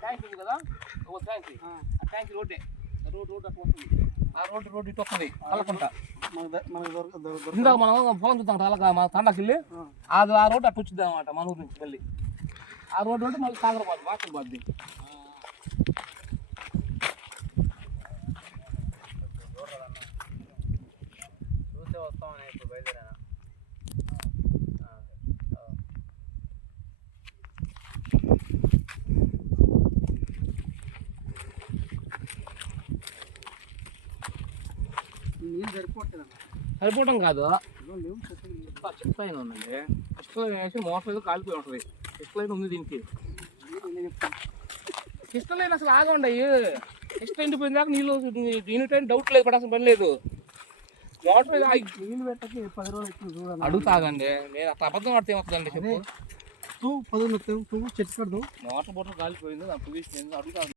tank ఉంది కదా ఒక ట్యాంక్ ఆ ట్యాంక్ రోడ్డే రోడ్ అట్లా వస్తుంది ఆ రోడ్డు ఇటు వస్తుంది కలకుంటా ఇందాక మనం పొలం చూద్దాం అలాగా మన తండాకి వెళ్ళి అది ఆ రోడ్డు అట్లా వచ్చింది అనమాట మన ఊరు నుంచి మళ్ళీ ఆ రోడ్డు అంటే మళ్ళీ సాగరబాద్ వాకలబాద్ది చూసే వస్తామని ఇప్పుడు బయలుదేరా సరిపోవడం కాదు చెక్ లైన్ ఉందండి చెక్ లైన్ వేసి మోటార్ ఏదో కాలిపోయి ఉంటుంది చెక్ లైన్ ఉంది దీనికి చెక్ లైన్ అసలు ఆగండి చెక్ లైన్ పోయిన దాకా నీళ్ళు దీనిటైనా డౌట్ లేదు పడాల్సిన పని లేదు మోటార్ నీళ్ళు పెట్టకి 10 రోజులు అడుగుతాగండి నేను అట్లా అబద్ధం పడితే ఏమవుతుందండి చెప్పు 10 చెట్టు కడదు మోటార్ బోటర్ కాలిపోయింది దాని పొజిషన్ అడుగుతాను